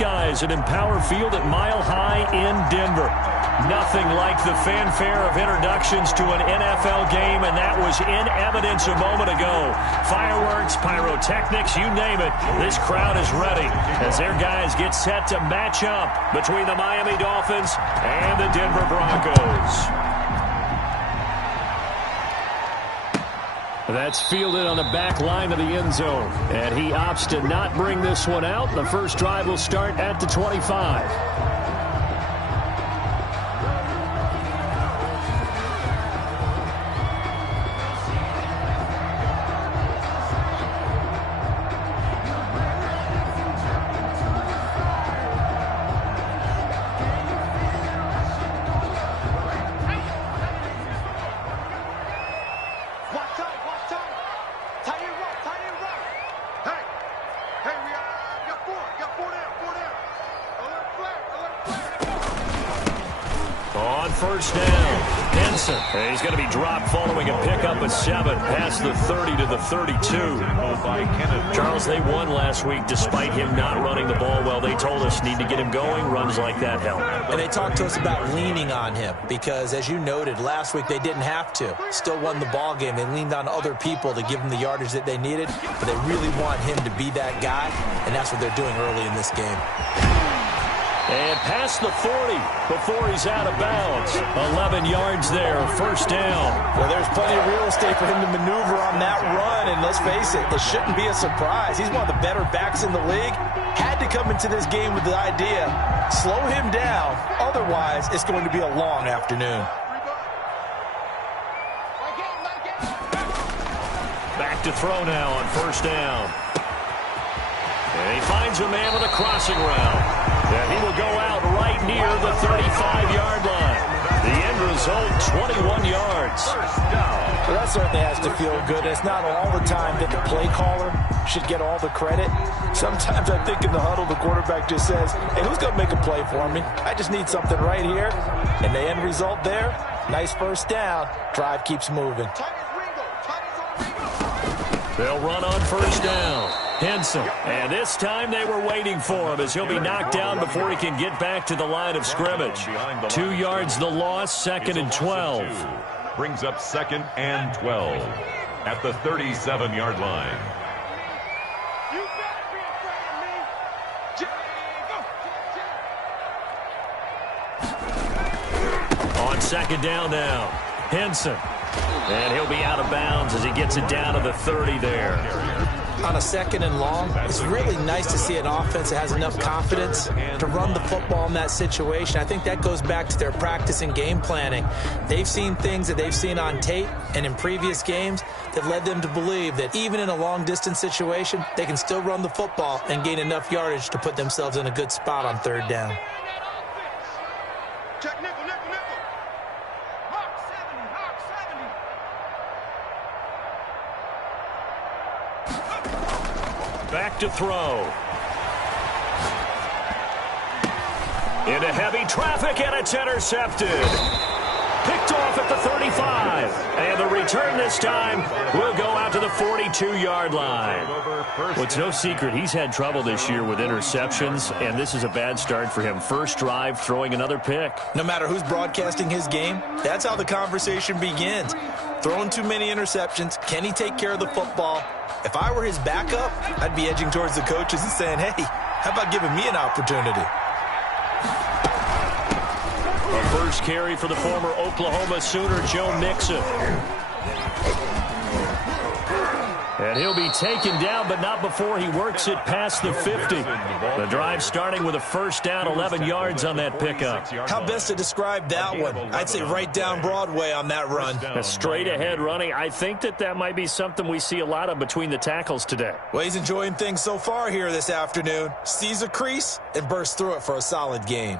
Guys at Empower Field at Mile High in Denver. Nothing like the fanfare of introductions to an NFL game, and that was in evidence a moment ago. Fireworks, pyrotechnics, you name it. This crowd is ready as their guys get set to match up between the Miami Dolphins and the Denver Broncos. That's fielded on the back line of the end zone. And he opts to not bring this one out. The first drive will start at the 25. First down, Henson. He's going to be dropped following a pickup of 7 past the 30 to the 32. Charles, they won last week despite him not running the ball well. They told us need to get him going. Runs like that help. And they talked to us about leaning on him because, as you noted, last week they didn't have to. Still won the ball game. They leaned on other people to give them the yardage that they needed, but they really want him to be that guy, and that's what they're doing early in this game. And past the 40 before he's out of bounds. 11 yards there, first down. Well, there's plenty of real estate for him to maneuver on that run, and let's face it, it shouldn't be a surprise. He's one of the better backs in the league. Had to come into this game with the idea, slow him down, otherwise it's going to be a long afternoon. Back to throw now on first down. And he finds a man with a crossing route. And he will go out right near the 35-yard line. The end result, 21 yards. Well, that certainly has to feel good. It's not all the time that the play caller should get all the credit. Sometimes I think in the huddle, the quarterback just says, hey, who's going to make a play for me? I just need something right here. And the end result there, nice first down. Drive keeps moving. They'll run on first down. Henson. And this time they were waiting for him as he'll be knocked down before he can get back to the line of scrimmage. 2 yards the loss, second and 12. Brings up second and 12 at the 37-yard line. On second down now, Henson. And he'll be out of bounds as he gets it down to the 30 there. On a second and long, it's really nice to see an offense that has enough confidence to run the football in that situation. I think that goes back to their practice and game planning. They've seen things that they've seen on tape and in previous games that led them to believe that even in a long-distance situation, they can still run the football and gain enough yardage to put themselves in a good spot on third down. Back to throw. Into heavy traffic, and it's intercepted. Picked off at the 35. And the return this time will go out to the 42-yard line. Well, it's no secret he's had trouble this year with interceptions, and this is a bad start for him. First drive, throwing another pick. No matter who's broadcasting his game, that's how the conversation begins. Throwing too many interceptions, can he take care of the football? If I were his backup, I'd be edging towards the coaches and saying, hey, how about giving me an opportunity? A first carry for the former Oklahoma Sooner, Joe Mixon. And he'll be taken down, but not before he works it past the 50. The drive starting with a first down, 11 yards on that pickup. How best to describe that one? I'd say right down Broadway on that run. A straight-ahead running. I think that might be something we see a lot of between the tackles today. Well, he's enjoying things so far here this afternoon. Sees a crease and bursts through it for a solid gain.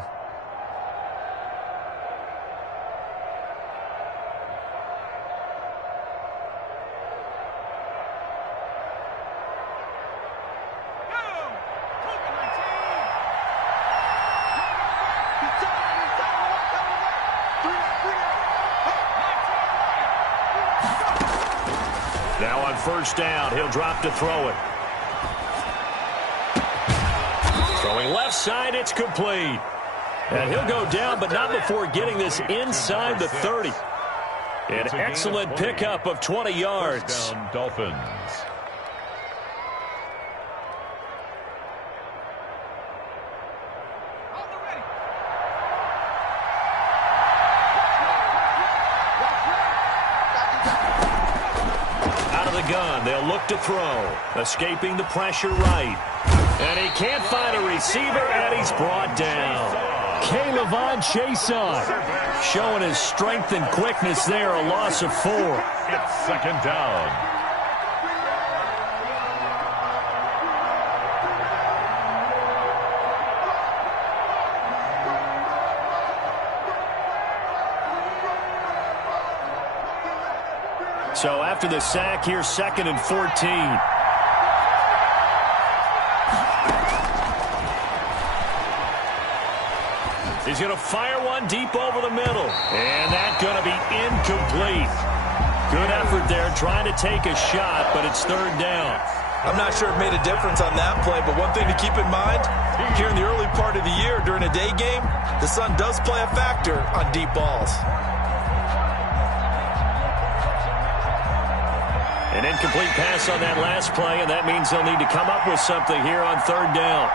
First down, he'll drop to throw it. Throwing throwing left side. It's complete. And he'll go down, but not before getting this inside the 30. An excellent pickup of 20 yards. First down, Dolphins. Out of the gun, they'll look to throw. Escaping the pressure right. And he can't find a receiver, and he's brought down. K'Lavon Chaisson showing his strength and quickness there, a loss of 4. It's second down. So after the sack, here's 2nd and 14. He's going to fire one deep over the middle. And that's going to be incomplete. Good effort there trying to take a shot, but it's 3rd down. I'm not sure it made a difference on that play, but one thing to keep in mind, here in the early part of the year during a day game, the sun does play a factor on deep balls. An incomplete pass on that last play, and that means they'll need to come up with something here on 3rd down.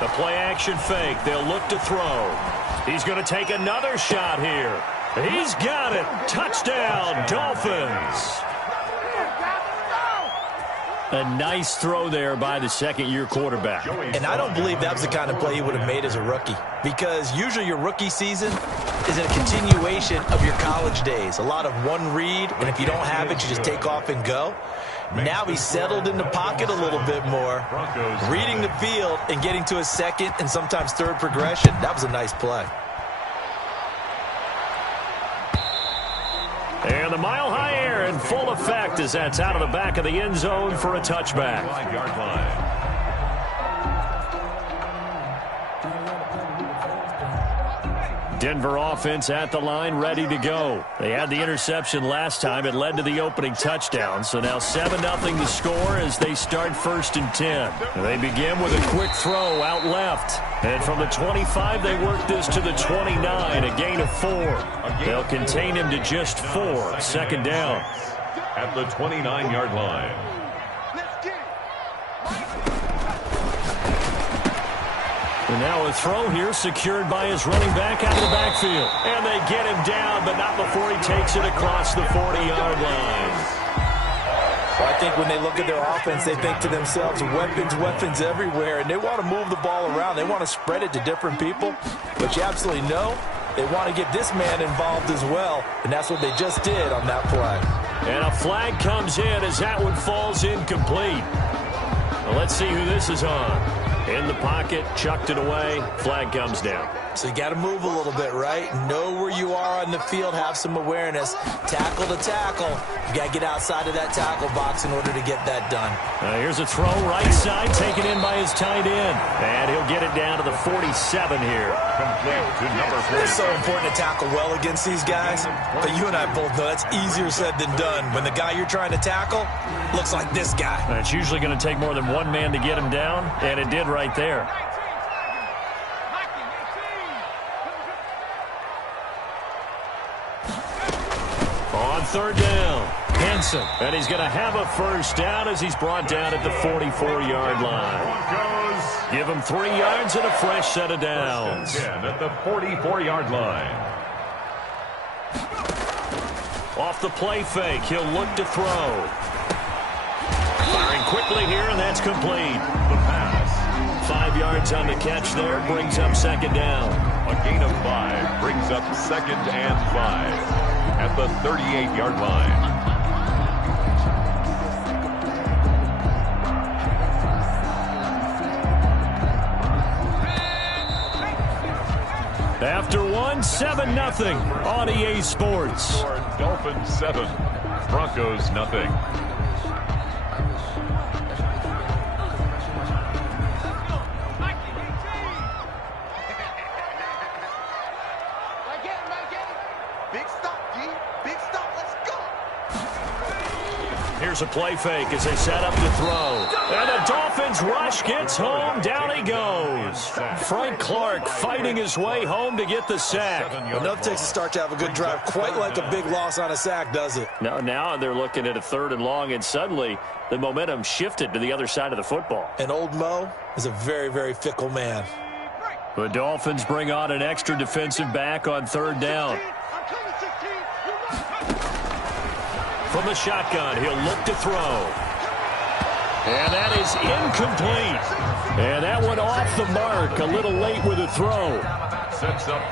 The play-action fake. They'll look to throw. He's going to take another shot here. He's got it. Touchdown, Dolphins. A nice throw there by the second-year quarterback. And I don't believe that was the kind of play he would have made as a rookie, because usually your rookie season is a continuation of your college days. A lot of one read, and if you don't have it, you just take off and go. Now he's settled in the pocket a little bit more, reading the field and getting to his second and sometimes third progression. That was a nice play. And the mile-high air in full effect as that's out of the back of the end zone for a touchback. 5-yard line. Denver offense at the line, ready to go. They had the interception last time. It led to the opening touchdown. So now 7-0 the score as they start 1st and 10. They begin with a quick throw out left. And from the 25, they work this to the 29, a gain of 4. They'll contain him to just 4. 2nd down. At the 29-yard line. And now a throw here secured by his running back out of the backfield. And they get him down, but not before he takes it across the 40-yard line. Well, I think when they look at their offense, they think to themselves, weapons everywhere, and they want to move the ball around. They want to spread it to different people, but you absolutely know they want to get this man involved as well, and that's what they just did on that play. And a flag comes in as that one falls incomplete. Well, let's see who this is on. In the pocket, chucked it away, flag comes down. So you got to move a little bit, right? Know where you are on the field, have some awareness. Tackle to tackle. You got to get outside of that tackle box in order to get that done. Here's a throw right side, taken in by his tight end. And he'll get it down to the 47 here. Complete to number 4. It's so important to tackle well against these guys. But you and I both know that's easier said than done. When the guy you're trying to tackle looks like this guy. And it's usually going to take more than one man to get him down, and it did right there. On 3rd down, Henson. And he's going to have a 1st down as he's brought down at the 44-yard line. Broncos. Give him 3 yards and a fresh set of downs. 10 at the 44-yard line. Off the play fake, he'll look to throw. Firing quickly here, and that's complete. The pass. 5 yards on the catch there, brings up 2nd down. A gain of 5 brings up 2nd and 5 at the 38-yard line. After one, 7-0 on EA Sports. Dolphins 7, Broncos nothing. Big stop, G. Big Here's a play fake as they set up to throw. And the Dolphins rush gets home. Down he goes. Frank Clark fighting his way home to get the sack. Enough takes a start to have a good drive. Quite like a big loss on a sack, does it? Now they're looking at a 3rd and long, and suddenly the momentum shifted to the other side of the football. And old Mo is a very, very fickle man. The Dolphins bring on an extra defensive back on 3rd down. From the shotgun, he'll look to throw. And that is incomplete. And that one off the mark, a little late with a throw.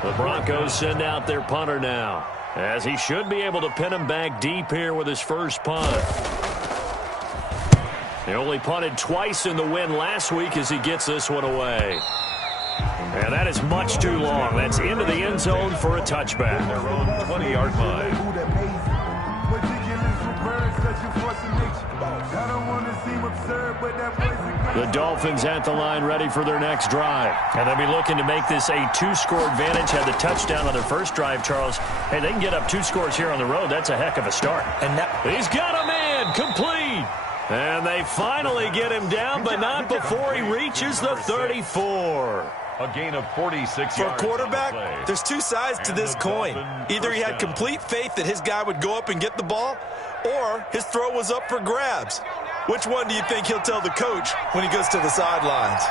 The Broncos send out their punter now, as he should be able to pin him back deep here with his first punt. He only punted twice in the win last week as he gets this one away. And that is much too long. That's into the end zone for a touchback. Their own 20-yard line. The Dolphins at the line ready for their next drive. And they'll be looking to make this a 2-score advantage. Had the touchdown on their first drive, Charles. Hey, they can get up 2 scores here on the road. That's a heck of a start. And he's got him in. Complete. And they finally get him down, but not before he reaches the 34. A gain of 46 For a yards quarterback, there's 2 sides to this coin. Either he had complete faith that his guy would go up and get the ball, or his throw was up for grabs. Which one do you think he'll tell the coach when he goes to the sidelines?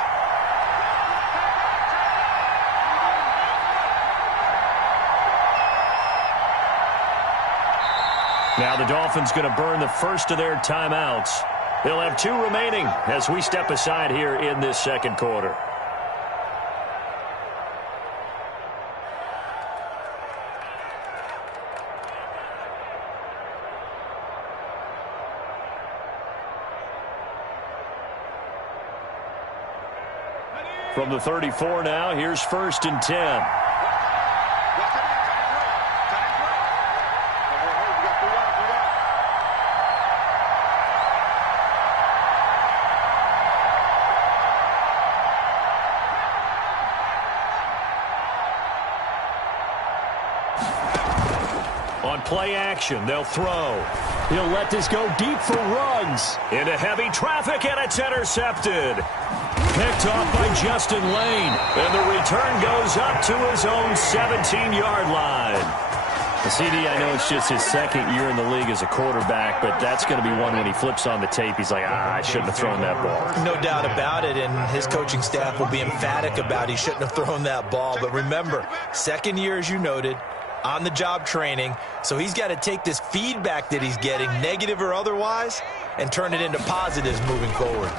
Now the Dolphins going to burn the first of their timeouts. They'll have 2 remaining as we step aside here in this second quarter. From the 34 now, here's 1st and 10. On play action, they'll throw. He'll let this go deep for Ruggs. Into heavy traffic, and it's intercepted. Picked off by Justin Lane. And the return goes up to his own 17-yard line. The CD, I know it's just his 2nd year in the league as a quarterback, but that's going to be one when he flips on the tape. He's like, I shouldn't have thrown that ball. No doubt about it, and his coaching staff will be emphatic about he shouldn't have thrown that ball. But remember, 2nd year, as you noted, on-the-job training, so he's got to take this feedback that he's getting, negative or otherwise, and turn it into positives moving forward.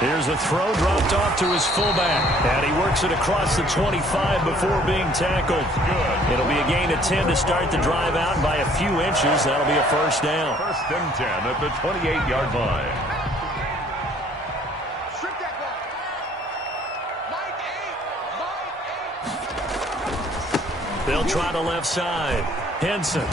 Here's a throw dropped off to his fullback. And he works it across the 25 before being tackled. Good. It'll be a gain of 10 to start the drive out by a few inches. That'll be a 1st down. 1st and 10 at the 28-yard line. They'll try the left side. Henson.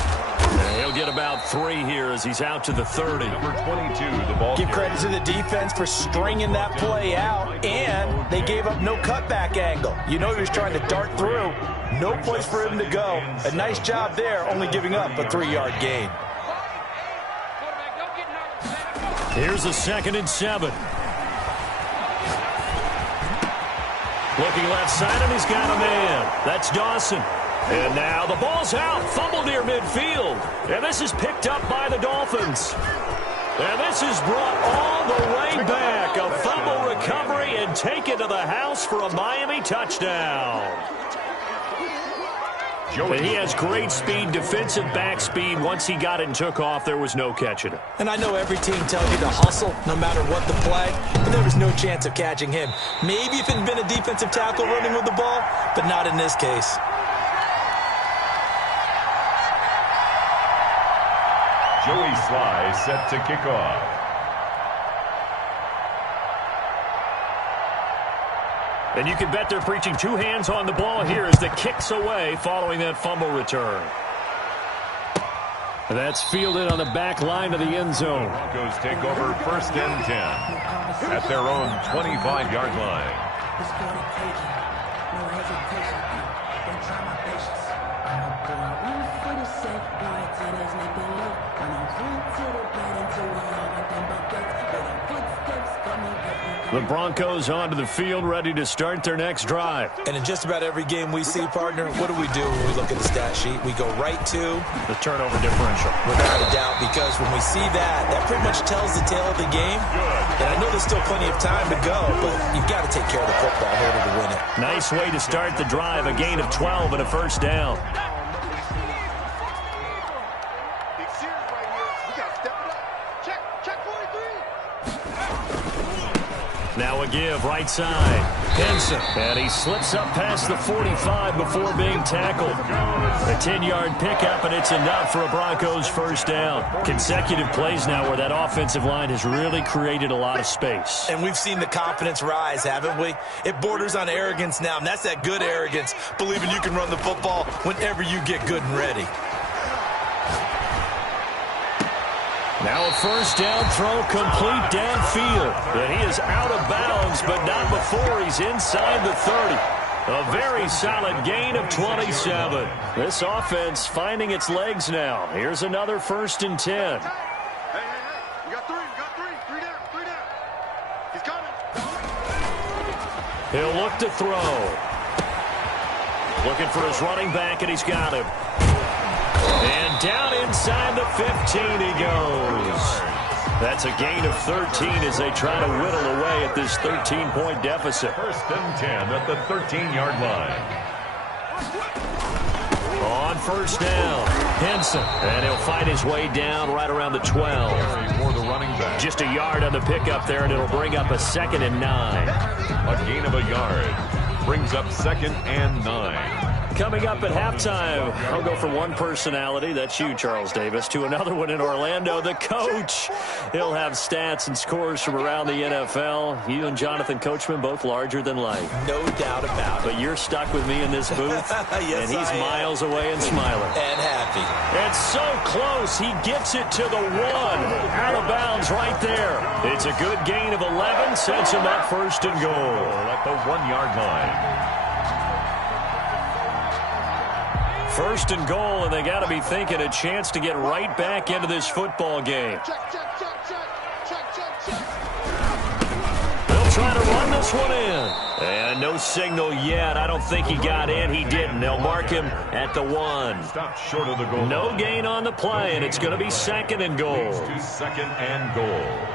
And he'll get about 3 here as he's out to the 30. Number 22, the ball. Give credit to the defense for stringing that play out, and they gave up no cutback angle. You know he was trying to dart through. No place for him to go. A nice job there, only giving up a 3-yard gain. Here's a 2nd and 7. Looking left side, and he's got a man. That's Dawson. And now the ball's out. Fumble near midfield. And this is picked up by the Dolphins. And this is brought all the way back. A fumble recovery and taken to the house for a Miami touchdown. And he has great speed, defensive back speed. Once he got it and took off, there was no catching it. And I know every team tells you to hustle no matter what the play, but there was no chance of catching him. Maybe if it had been a defensive tackle running with the ball, but not in this case. Joey Sly set to kick off. And you can bet they're preaching 2 hands on the ball here as the kick's away following that fumble return. And that's fielded on the back line of the end zone. The Broncos take over 1st and 10 at their own 25-yard line. The Broncos onto the field, ready to start their next drive. And in just about every game we see, partner, what do we do when we look at the stat sheet? We go right to the turnover differential. Without a doubt, because when we see that pretty much tells the tale of the game. And I know there's still plenty of time to go, but you've got to take care of the football in order to win it. Nice way to start the drive, a gain of 12 and a first down. Now a give, right side. Henson, and he slips up past the 45 before being tackled. A 10-yard pickup, and it's enough for a Broncos first down. Consecutive plays now where that offensive line has really created a lot of space. And we've seen the confidence rise, haven't we? It borders on arrogance now, and that's that good arrogance, believing you can run the football whenever you get good and ready. Now a first down throw complete downfield. And he is out of bounds, but not before he's inside the 30. A very solid gain of 27. This offense finding its legs now. Here's another 1st and 10. Hey. You got three. Three down. He's coming. He'll look to throw. Looking for his running back, and he's got him. And down inside the 15 he goes. That's a gain of 13 as they try to whittle away at this 13-point deficit. 1st and 10 at the 13-yard line. On first down, Henson. And he'll fight his way down right around the 12. For the running back. Just a yard on the pickup there, and it'll bring up a 2nd and 9. A gain of a yard. Brings up 2nd and 9. Coming up at halftime, I'll go from one personality, that's you, Charles Davis, to another one in Orlando, the coach. He'll have stats and scores from around the NFL. You and Jonathan Coachman, both larger than life. No doubt about it. But you're stuck with me in this booth, yes, and he's miles away and smiling. And happy. It's so close, he gets it to the 1. Out of bounds right there. It's a good gain of 11, sets him up 1st and goal. At the 1-yard line. 1st and goal, and they got to be thinking a chance to get right back into this football game. Check. They'll try to run this one in. And no signal yet. I don't think he got in. He didn't. They'll mark him at the 1. Stopped short of the goal. No gain on the play, and it's going to be 2nd and goal. To 2nd and goal.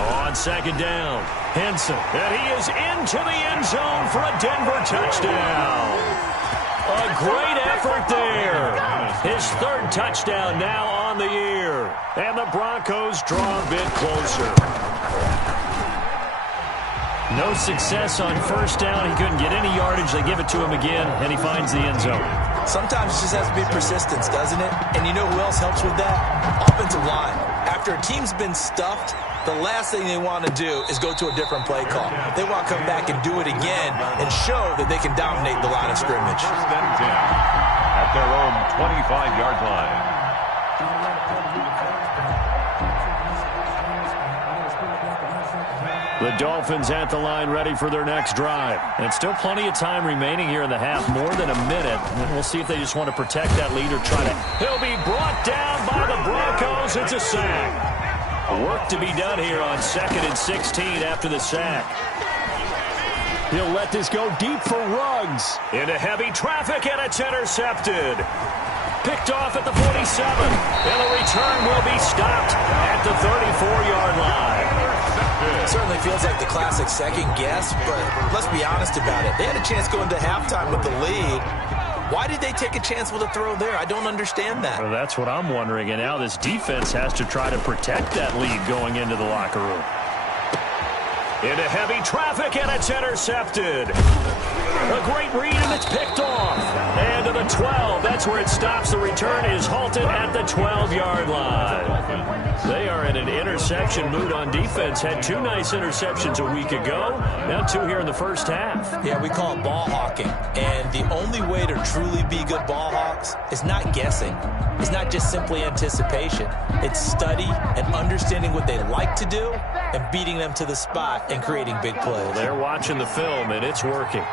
On 2nd down, Henson, and he is into the end zone for a Denver touchdown. A great effort there. His 3rd touchdown now on the year. And the Broncos draw a bit closer. No success on first down. He couldn't get any yardage. They give it to him again, and he finds the end zone. Sometimes it just has to be persistence, doesn't it? And you know who else helps with that? Offensive line. After a team's been stuffed, the last thing they want to do is go to a different play call. They want to come back and do it again and show that they can dominate the line of scrimmage. 1st and 10 at their own 25-yard line. The Dolphins at the line ready for their next drive. And still plenty of time remaining here in the half, more than a minute. And we'll see if they just want to protect that lead or try to. He'll be brought down by the Broncos. It's a sack. Work to be done here on 2nd and 16 after the sack. He'll let this go deep for Ruggs. Into heavy traffic, and it's intercepted. Picked off at the 47. And the return will be stopped at the 34-yard line. It certainly feels like the classic second guess, but let's be honest about it. They had a chance going to halftime with the lead. Why did they take a chance with a throw there? I don't understand that. Well, that's what I'm wondering. And now this defense has to try to protect that lead going into the locker room. Into heavy traffic, and it's intercepted. A great read, and it's picked off. And to the 12. That's where it stops. The return is halted at the 12-yard line. They are in an interception mood on defense. Had 2 nice interceptions a week ago. Now 2 here in the first half. Yeah, we call it ball hawking. And the only way to truly be good ball hawks is not guessing. It's not just simply anticipation. It's study and understanding what they like to do and beating them to the spot and creating big plays. Well, they're watching the film, and it's working.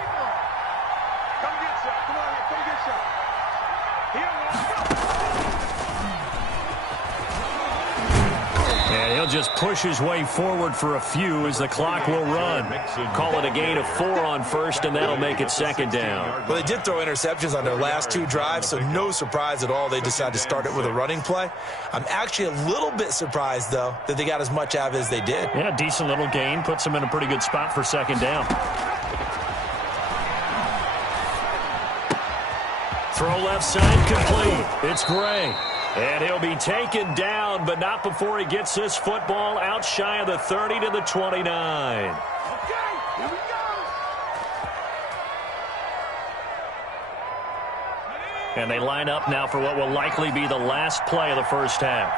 And he'll just push his way forward for a few as the clock will run. Call it a gain of 4 on first, and that'll make it second down. Well, they did throw interceptions on their last 2 drives, so no surprise at all they decided to start it with a running play. I'm actually a little bit surprised, though, that they got as much out of it as they did. Yeah, decent little gain. Puts them in a pretty good spot for second down. Throw left side complete. It's Gray. And he'll be taken down, but not before he gets this football out shy of the 30 to the 29. Okay, here we go. And they line up now for what will likely be the last play of the first half.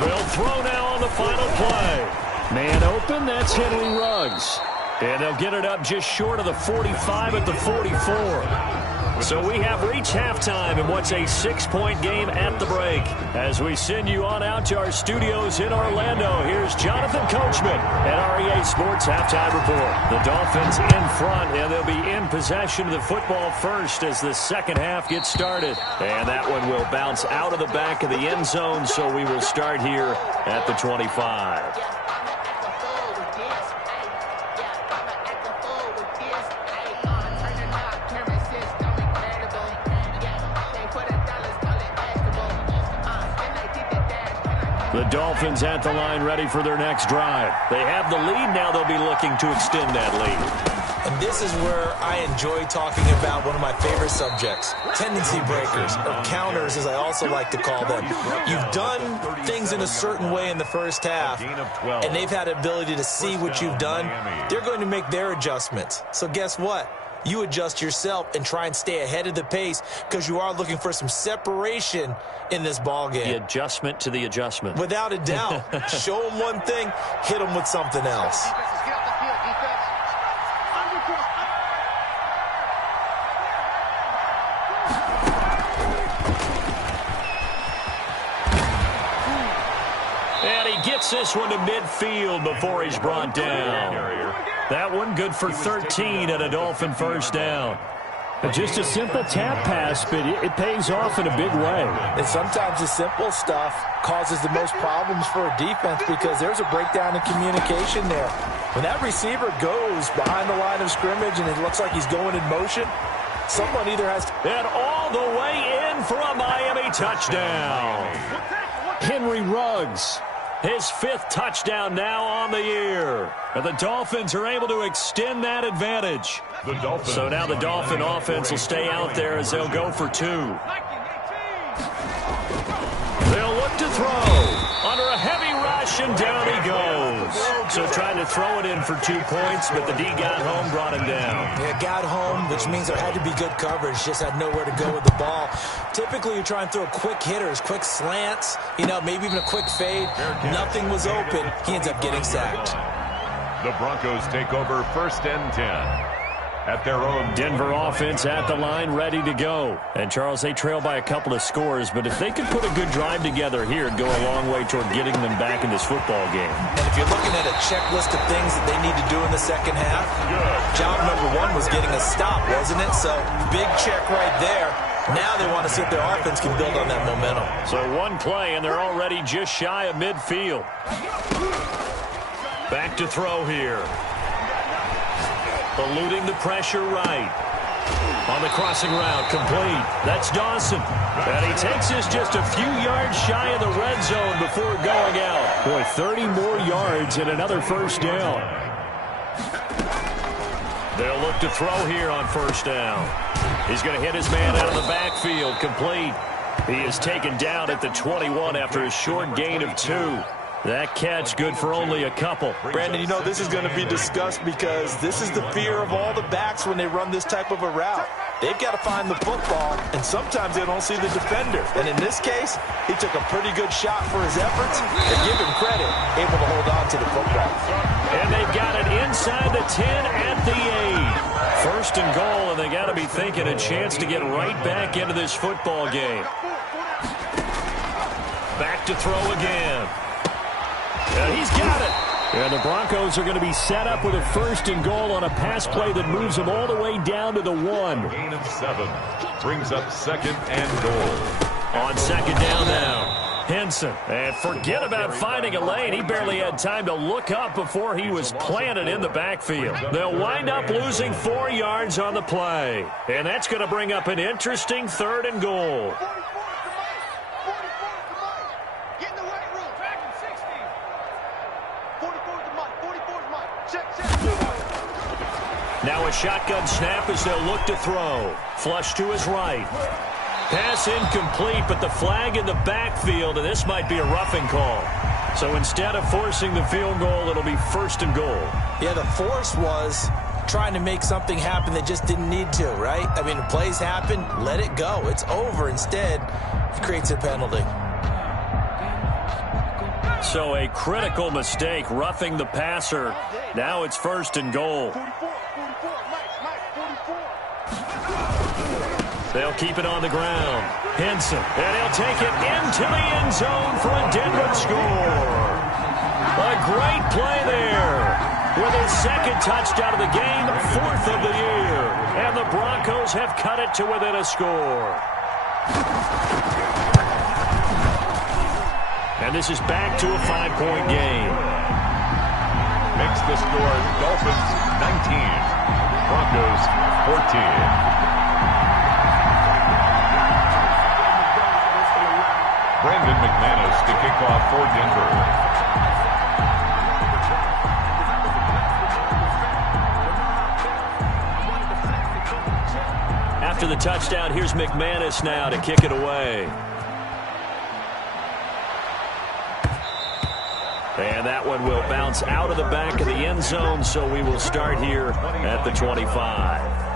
They'll throw now on the final play. Man open, that's Henry Ruggs. And they'll get it up just short of the 45 at the 44. So we have reached halftime in what's a 6-point game at the break. As we send you on out to our studios in Orlando, here's Jonathan Coachman at REA Sports Halftime Report. The Dolphins in front, and they'll be in possession of the football first as the second half gets started. And that one will bounce out of the back of the end zone, so we will start here at the 25. The Dolphins at the line ready for their next drive. They have the lead. Now they'll be looking to extend that lead. And this is where I enjoy talking about one of my favorite subjects, tendency breakers, or counters as I also like to call them. You've done things in a certain way in the first half, and they've had the ability to see what you've done. They're going to make their adjustments. So guess what? You adjust yourself and try and stay ahead of the pace because you are looking for some separation in this ball game. The adjustment to the adjustment. Without a doubt. Show them one thing, hit them with something else. And he gets this one to midfield before he's brought down. That one good for 13 at a Dolphin first down. Just a simple tap pass, but it pays off in a big way. And sometimes the simple stuff causes the most problems for a defense because there's a breakdown in communication there. When that receiver goes behind the line of scrimmage and it looks like he's going in motion, someone either has to... And all the way in for a Miami touchdown. Henry Ruggs. His 5th touchdown now on the year. And the Dolphins are able to extend that advantage. So now the Dolphin offense will stay out there as they'll go for 2. They'll look to throw. Under a heavy rush, and down he goes. So trying to throw it in for 2 points, but the D got home, brought him down. Yeah, got home, which means there had to be good coverage. Just had nowhere to go with the ball. Typically, you try and throw quick hitters, quick slants, maybe even a quick fade. Nothing was open. He ends up getting sacked. The Broncos take over 1st and 10. At their own Denver offense at the line, ready to go. And, Charles, they trail by a couple of scores, but if they could put a good drive together here, it'd go a long way toward getting them back in this football game. And if you're looking at a checklist of things that they need to do in the second half, job number 1 was getting a stop, wasn't it? So, big check right there. Now they want to see if their offense can build on that momentum. So, 1 play, and they're already just shy of midfield. Back to throw here. Eluding the pressure right. On the crossing route, complete. That's Dawson. And he takes this just a few yards shy of the red zone before going out. Boy, 30 more yards and another first down. They'll look to throw here on first down. He's going to hit his man out of the backfield, complete. He is taken down at the 21 after a short gain of 2. That catch good for only a couple. Brandon, you know this is going to be discussed because this is the fear of all the backs when they run this type of a route. They've got to find the football, and sometimes they don't see the defender. And in this case, he took a pretty good shot for his efforts, and give him credit, able to hold on to the football. And they've got it inside the 10 at the 8. First and goal, and they got to be thinking a chance to get right back into this football game. Back to throw again. And he's got it. And the Broncos are going to be set up with a first and goal on a pass play that moves them all the way down to the 1. Gain of 7 brings up second and goal. On second down now, Henson. And forget about finding a lane. He barely had time to look up before he was planted in the backfield. They'll wind up losing 4 yards on the play. And that's going to bring up an interesting third and goal. Now a shotgun snap as they'll look to throw. Flush to his right. Pass incomplete, but the flag in the backfield, and this might be a roughing call. So instead of forcing the field goal, it'll be first and goal. Yeah, the force was trying to make something happen that just didn't need to, right? I mean, the plays happen, let it go. It's over. Instead, it creates a penalty. So a critical mistake, roughing the passer. Now it's first and goal. They'll keep it on the ground. Henson, and he'll take it into the end zone for a Denver score. A great play there. With his second touchdown of the game, 4th of the year. And the Broncos have cut it to within a score. And this is back to a 5-point game. Makes the score Dolphins 19, Broncos 14. Brandon McManus to kick off for Denver. After the touchdown, here's McManus now to kick it away. And that one will bounce out of the back of the end zone, so we will start here at the 25.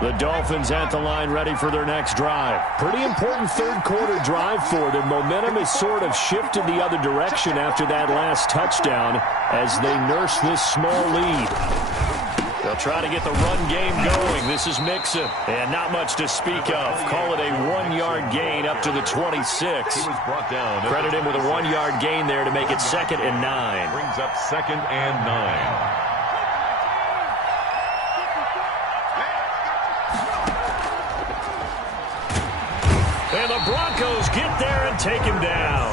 The Dolphins at the line ready for their next drive. Pretty important third-quarter drive for them. Momentum has sort of shifted the other direction after that last touchdown as they nurse this small lead. They'll try to get the run game going. This is Mixon, and not much to speak of. Call it a 1-yard gain up to the 26. He was brought down. Credit him with a 1-yard gain there to make it 2nd and 9. Brings up 2nd and 9. And the Broncos get there and take him down.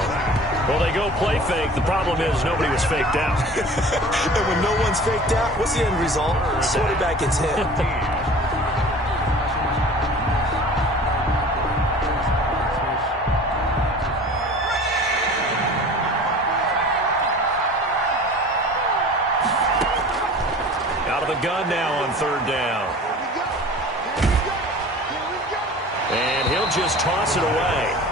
Well, they go play fake. The problem is nobody was faked out. And when no one's faked out, what's the end result? The quarterback gets hit. Out of the gun now on 3rd down. And he'll just toss it away.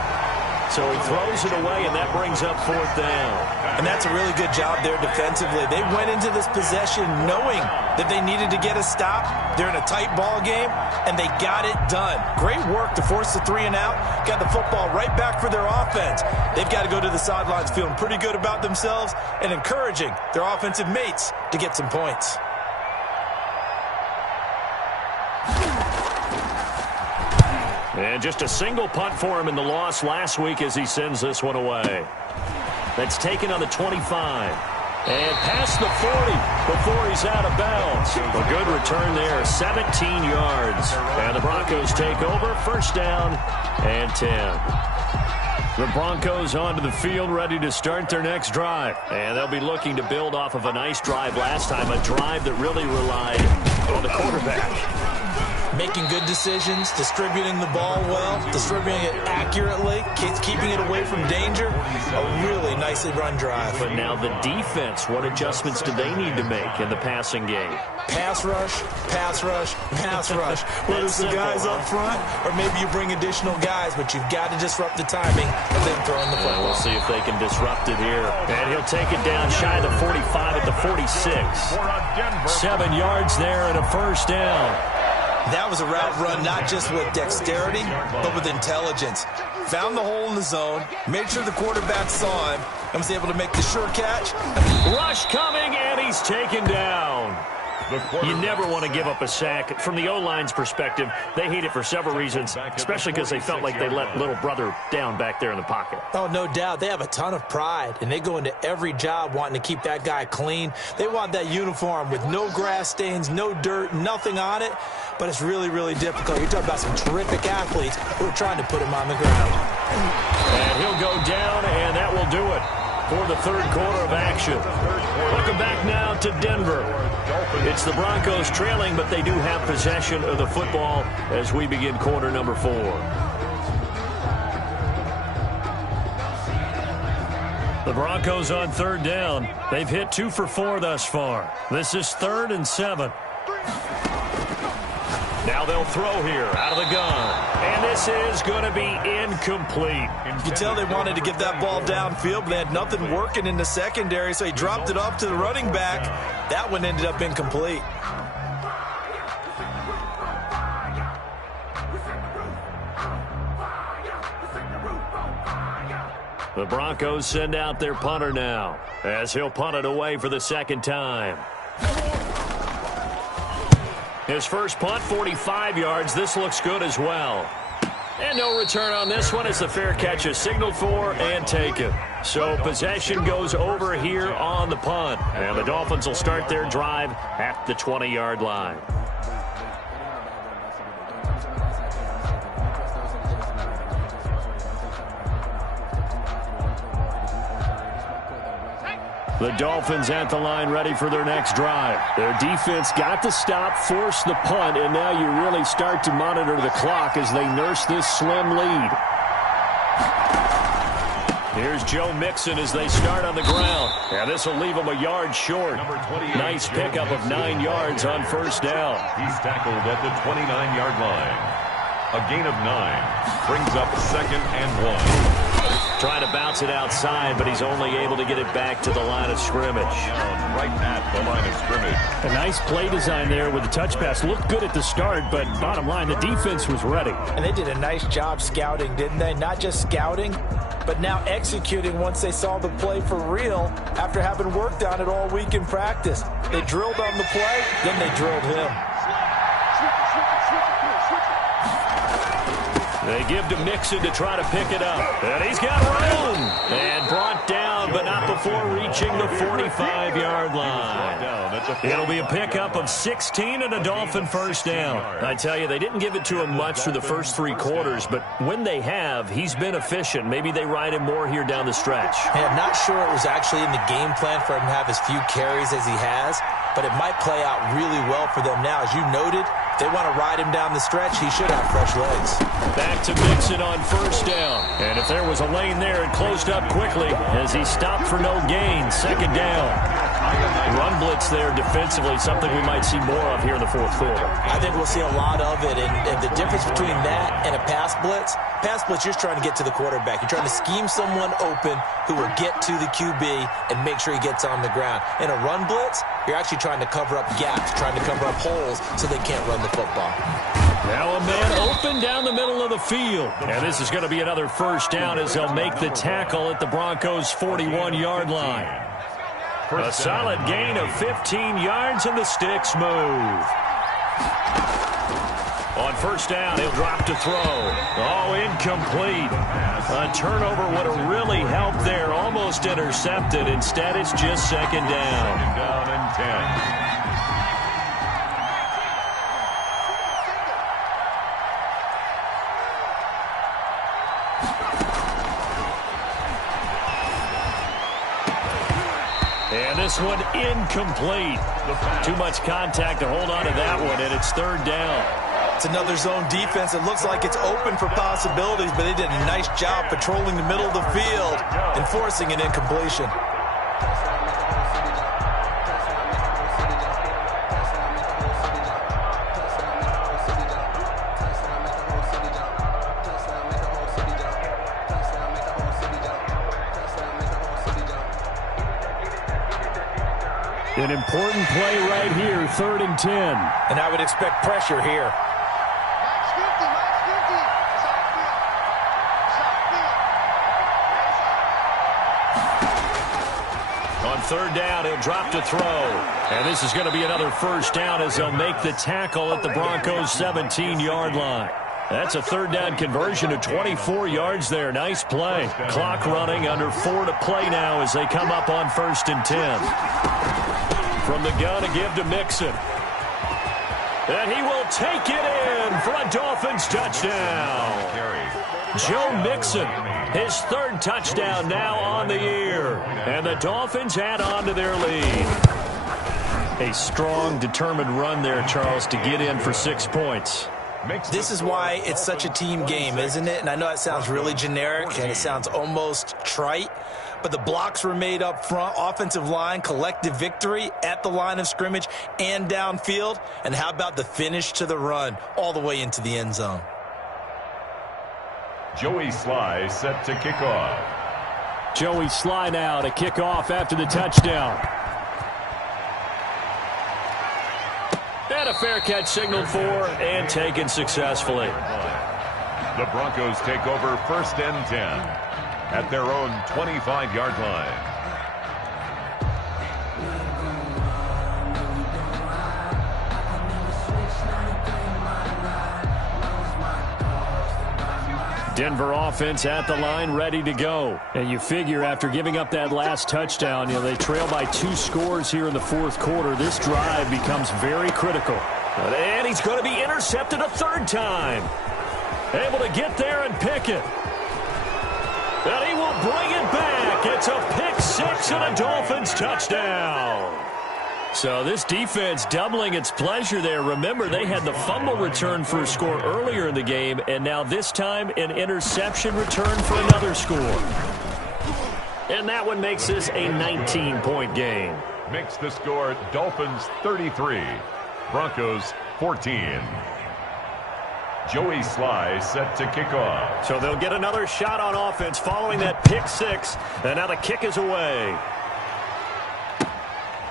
So he throws it away, and that brings up 4th down. And that's a really good job there defensively. They went into this possession knowing that they needed to get a stop. They're in a tight ball game, and they got it done. Great work to force the 3 and out. Got the football right back for their offense. They've got to go to the sidelines feeling pretty good about themselves and encouraging their offensive mates to get some points. And just a single punt for him in the loss last week as he sends this one away. That's taken on the 25. And past the 40 before he's out of bounds. A good return there, 17 yards. And the Broncos take over, 1st down and 10. The Broncos onto the field ready to start their next drive. And they'll be looking to build off of a nice drive last time, a drive that really relied on the quarterback. Making good decisions, distributing the ball well, distributing it accurately, keeping it away from danger. A really nicely run drive. But now the defense, what adjustments do they need to make in the passing game? Pass rush, pass rush, pass rush. Whether it's the guys up front or maybe you bring additional guys, but you've got to disrupt the timing and then throw in the football. We'll see if they can disrupt it here. And he'll take it down shy of the 45 at the 46. 7 yards there and a first down. That was a route run not just with dexterity, but with intelligence. Found the hole in the zone, made sure the quarterback saw him, and was able to make the sure catch. Rush coming, and he's taken down. You never want to give up a sack. From the O-line's perspective, they hate it for several reasons, especially because they felt like they let little brother down back there in the pocket. Oh, no doubt. They have a ton of pride, and they go into every job wanting to keep that guy clean. They want that uniform with no grass stains, no dirt, nothing on it, but it's really, really difficult. You're talking about some terrific athletes who are trying to put him on the ground. And he'll go down, and that will do it for the third quarter of action. Welcome back now to Denver. It's the Broncos trailing, but they do have possession of the football as we begin quarter number 4. The Broncos on third down. They've hit 2 for 4 thus far. This is 3rd and 7. Now they'll throw here out of the gun. And this is going to be incomplete. You can tell they wanted to get that ball downfield, but they had nothing working in the secondary, so he dropped it up to the running back. That one ended up incomplete. The Broncos send out their punter now as he'll punt it away for the second time. His first punt, 45 yards. This looks good as well. And no return on this one as the fair catch is signaled for and taken. So possession goes over here on the punt. And the Dolphins will start their drive at the 20-yard line. The Dolphins at the line ready for their next drive. Their defense got to stop, force the punt, and now you really start to monitor the clock as they nurse this slim lead. Here's Joe Mixon as they start on the ground. And this will leave him a yard short. Nice pickup of 9 yards on first down. He's tackled at the 29-yard line. A gain of 9 brings up 2nd and 1. Trying to bounce it outside, but he's only able to get it back to the line of scrimmage. Right at the line of scrimmage. A nice play design there with the touch pass. Looked good at the start, but bottom line, the defense was ready. And they did a nice job scouting, didn't they? Not just scouting, but now executing once they saw the play for real after having worked on it all week in practice. They drilled on the play, then they drilled him. They give to Mixon to try to pick it up. And he's got room. And brought down, but not before reaching the 45-yard line. It'll be a pickup of 16 and a Dolphin first down. I tell you, they didn't give it to him much through the first 3 quarters, but when they have, he's been efficient. Maybe they ride him more here down the stretch. Hey, I'm not sure it was actually in the game plan for him to have as few carries as he has, but it might play out really well for them now. As you noted, if they want to ride him down the stretch, he should have fresh legs. Back to Mixon on first down. And if there was a lane there, it closed up quickly as he stopped for no gain. Second down. Run blitz there defensively, something we might see more of here in the fourth quarter. I think we'll see a lot of it, and the difference between that and a pass blitz, you're just trying to get to the quarterback. You're trying to scheme someone open who will get to the QB and make sure he gets on the ground. In a run blitz, you're actually trying to cover up gaps, trying to cover up holes so they can't run the football. Now a man open down the middle of the field. And this is going to be another first down as they'll make the tackle at the Broncos' 41-yard line. A solid gain of 15 yards, and the sticks move. On first down, he'll drop to throw. Oh, incomplete. A turnover would have really helped there. Almost intercepted. Instead, it's just second down. Down and 10. And this one incomplete. Too much contact to hold on to that one, and it's third down. It's another zone defense. It looks like it's open for possibilities, but they did a nice job patrolling the middle of the field and forcing an incompletion. An important play right here, 3rd and 10. And I would expect pressure here. Max 50, Max 50. Side field. Side field. On 3rd down, he'll drop to throw. And this is going to be another 1st down as they'll make the tackle at the Broncos' 17-yard line. That's a 3rd down conversion of 24 yards there. Nice play. Clock running, under 4 to play now as they come up on 1st and 10. From the gun, a give to Mixon. And he will take it in for a Dolphins touchdown. Joe Mixon, his 3rd touchdown now on the year. And the Dolphins add on to their lead. A strong, determined run there, Charles, to get in for 6 points. This is why it's such a team game, isn't it? And I know it sounds really generic and it sounds almost trite, but the blocks were made up front, offensive line, collective victory at the line of scrimmage and downfield. And how about the finish to the run all the way into the end zone? Joey Sly set to kick off. Joey Sly now to kick off after the touchdown. And a fair catch signaled for and taken successfully. The Broncos take over 1st and 10 at their own 25-yard line. Denver offense at the line, ready to go. And you figure after giving up that last touchdown, they trail by 2 scores here in the 4th quarter. This drive becomes very critical. And he's going to be intercepted a 3rd time. Able to get there and pick it. And he will bring it back. It's a pick 6 and a Dolphins touchdown. So this defense doubling its pleasure there. Remember, they had the fumble return for a score earlier in the game, and now this time an interception return for another score. And that one makes this a 19-point game. Makes the score Dolphins 33, Broncos 14. Joey Sly set to kick off. So they'll get another shot on offense following that pick 6, and now the kick is away.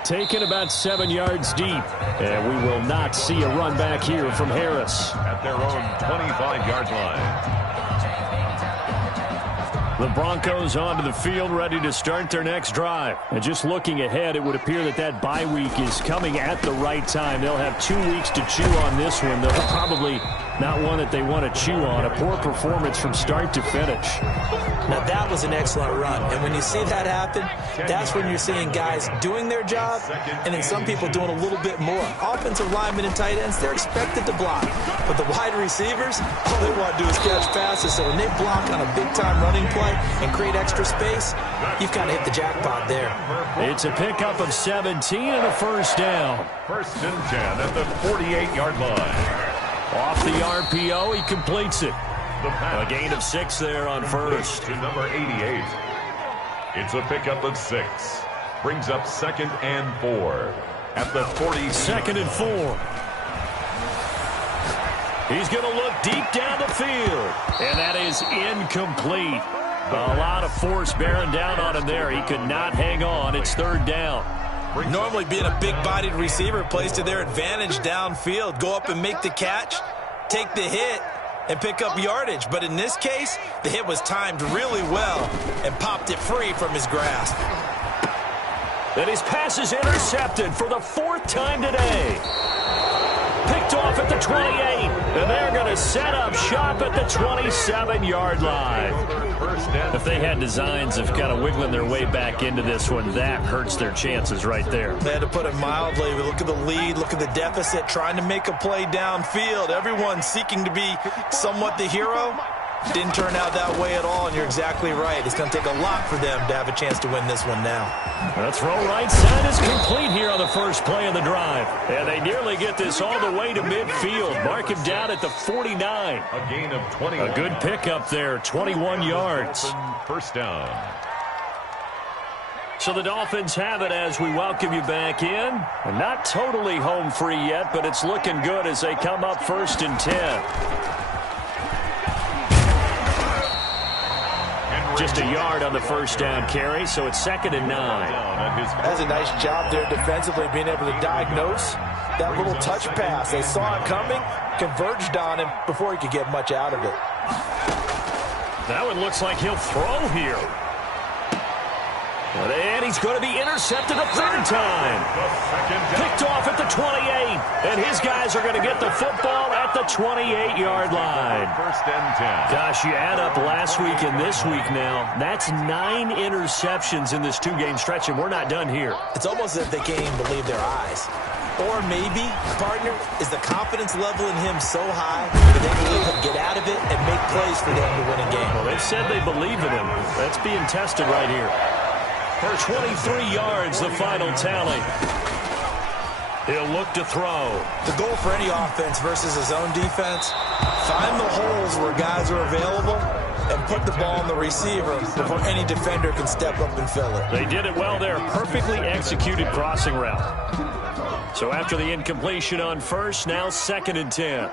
Taken about 7 yards deep. And we will not see a run back here from Harris. At their own 25-yard line. The Broncos onto the field, ready to start their next drive. And just looking ahead, it would appear that bye week is coming at the right time. They'll have 2 weeks to chew on this one. They'll probably not one that they want to chew on. A poor performance from start to finish. Now, that was an excellent run. And when you see that happen, that's when you're seeing guys doing their job and then some people doing a little bit more. Offensive linemen and tight ends, they're expected to block. But the wide receivers, all they want to do is catch passes. So when they block on a big-time running play and create extra space, you've kind of hit the jackpot there. It's a pickup of 17 and a 1st down. 1st and 10 at the 48-yard line. Off the RPO, he completes it. A gain of 6 there on 1st. To number 88. It's a pickup of 6. Brings up 2nd and 4 at the 40. 2nd and 4. He's going to look deep down the field. And that is incomplete. A lot of force bearing down on him there. He could not hang on. It's 3rd down. Normally being a big-bodied receiver plays to their advantage downfield. Go up and make the catch, take the hit, and pick up yardage. But in this case, the hit was timed really well and popped it free from his grasp. And his pass is intercepted for the 4th time today. Picked off at the 28. And they're going to set up shop at the 27-yard line. If they had designs of kind of wiggling their way back into this one, that hurts their chances right there. They had to put it mildly. Look at the lead. Look at the deficit. Trying to make a play downfield. Everyone seeking to be somewhat the hero. Didn't turn out that way at all, and you're exactly right. It's going to take a lot for them to have a chance to win this one now. The throw right side is complete here on the first play of the drive. And they nearly get this all the way to midfield. Mark him down at the 49. A gain of 20. A good pickup there, 21 yards. First down. So the Dolphins have it as we welcome you back in. And not totally home free yet, but it's looking good as they come up 1st and 10. Just a yard on the first down carry, so it's 2nd and 9. That's a nice job there defensively, being able to diagnose that little touch pass. They saw him coming, converged on him before he could get much out of it. That one looks like he'll throw here. And he's going to be intercepted a 3rd time. Picked off at the 28. And his guys are going to get the football at the 28-yard line. 1st and 10. Gosh, you add up last week and this week now. That's 9 interceptions in this 2-game stretch, and we're not done here. It's almost as if they can't even believe their eyes. Or maybe, partner, is the confidence level in him so high that they believe he'll get out of it and make plays for them to win a game. Well, they've said they believe in him. That's being tested right here. For 23 yards, the final tally. He'll look to throw. The goal for any offense versus his own defense, find the holes where guys are available and put the ball on the receiver before any defender can step up and fill it. They did it well there. Perfectly executed crossing route. So after the incompletion on first, now 2nd and 10.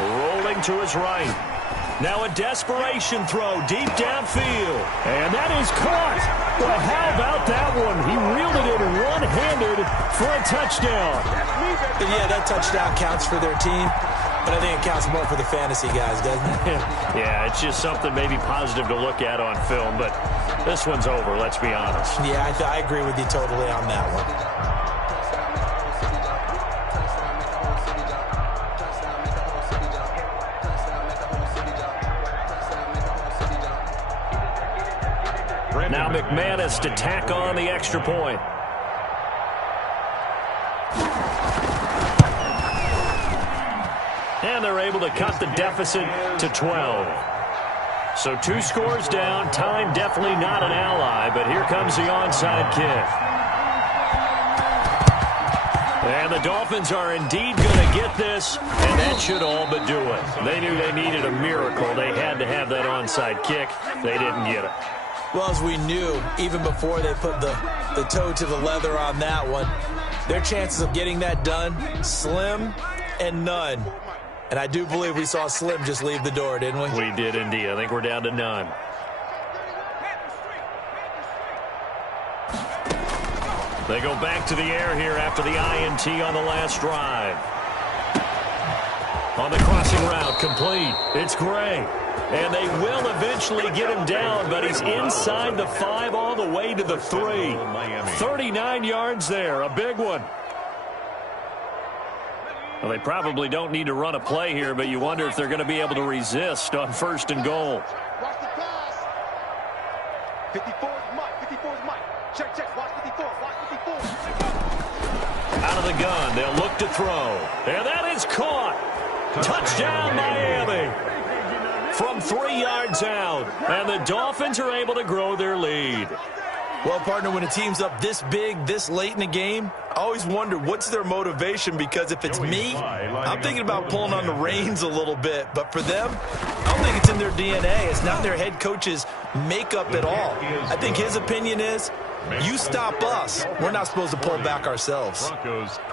Rolling to his right. Now a desperation throw deep downfield. And that is caught. Well, how about that one? He reeled it in one-handed for a touchdown. And yeah, that touchdown counts for their team, but I think it counts more for the fantasy guys, doesn't it? Yeah, it's just something maybe positive to look at on film, but this one's over, let's be honest. Yeah, I agree with you totally on that one. Now McManus to tack on the extra point. And they're able to cut the deficit to 12. So 2 scores down. Time definitely not an ally, but here comes the onside kick. And the Dolphins are indeed going to get this, and that should all but do it. They knew they needed a miracle. They had to have that onside kick. They didn't get it. Well, as we knew, even before they put the toe to the leather on that one, their chances of getting that done, slim and none. And I do believe we saw Slim just leave the door, didn't we? We did indeed. I think we're down to none. They go back to the air here after the INT on the last drive. On the crossing route, complete. It's Gray. And they will eventually get him down, but he's inside the 5 all the way to the 3. 39 yards there, a big one. Well, they probably don't need to run a play here, but you wonder if they're going to be able to resist on 1st and goal. Watch the pass. 54 is Mike. 54 is Mike. Check. Watch 54. Watch 54. Out of the gun, they'll look to throw. And that is caught. Touchdown, Miami. From 3 yards out. And the Dolphins are able to grow their lead. Well, partner, when a team's up this big, this late in the game, I always wonder what's their motivation, because if it's me, I'm thinking about pulling on the reins a little bit. But for them, I don't think it's in their DNA. It's not their head coach's makeup at all. I think his opinion is, you stop us. We're not supposed to pull back ourselves.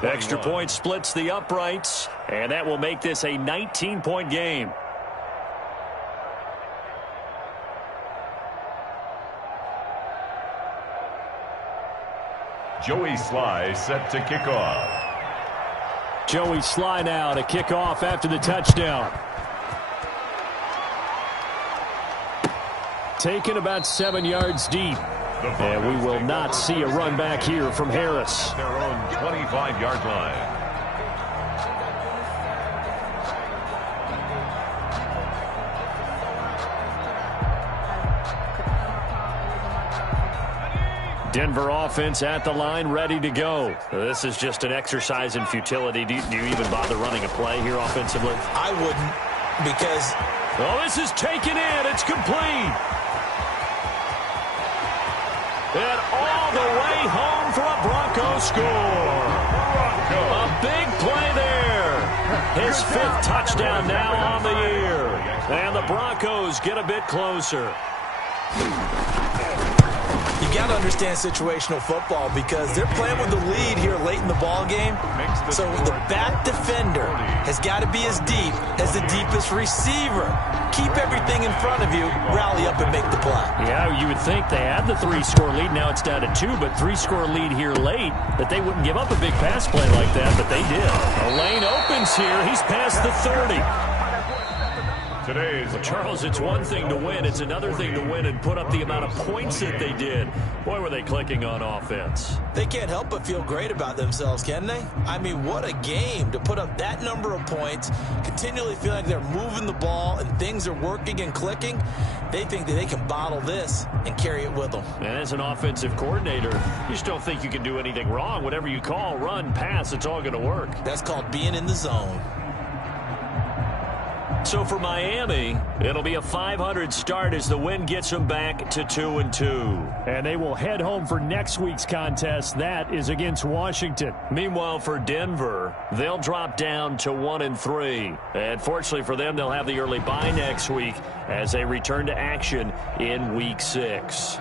Extra point splits the uprights, and that will make this a 19-point game. Joey Sly set to kick off. Joey Sly now to kick off after the touchdown. Taken about 7 yards deep. And we will not see a run back here from Harris. Their own 25-yard line. Denver offense at the line, ready to go. This is just an exercise in futility. Do you even bother running a play here offensively? I wouldn't, because... Oh, this is taken in. It's complete. And all the way home for a Bronco score. A big play there. His 5th touchdown now on the year. And the Broncos get a bit closer. You got to understand situational football because they're playing with the lead here late in the ball game. So the back defender has got to be as deep as the deepest receiver. Keep everything in front of you, rally up and make the play. Yeah, you would think they had the 3-score lead. Now it's down to 2, but 3-score lead here late, that they wouldn't give up a big pass play like that, but they did. A lane opens here. He's past the 30. Today's Charles, it's one thing to win. It's another thing to win and put up the amount of points that they did. Boy, were they clicking on offense. They can't help but feel great about themselves, can they? I mean, what a game to put up that number of points, continually feel like they're moving the ball and things are working and clicking. They think that they can bottle this and carry it with them. And as an offensive coordinator, you just don't think you can do anything wrong. Whatever you call, run, pass, it's all going to work. That's called being in the zone. So for Miami, it'll be a 500 start as the win gets them back to 2-2. And they will head home for next week's contest. That is against Washington. Meanwhile, for Denver, they'll drop down to 1-3. And fortunately for them, they'll have the early bye next week as they return to action in Week 6.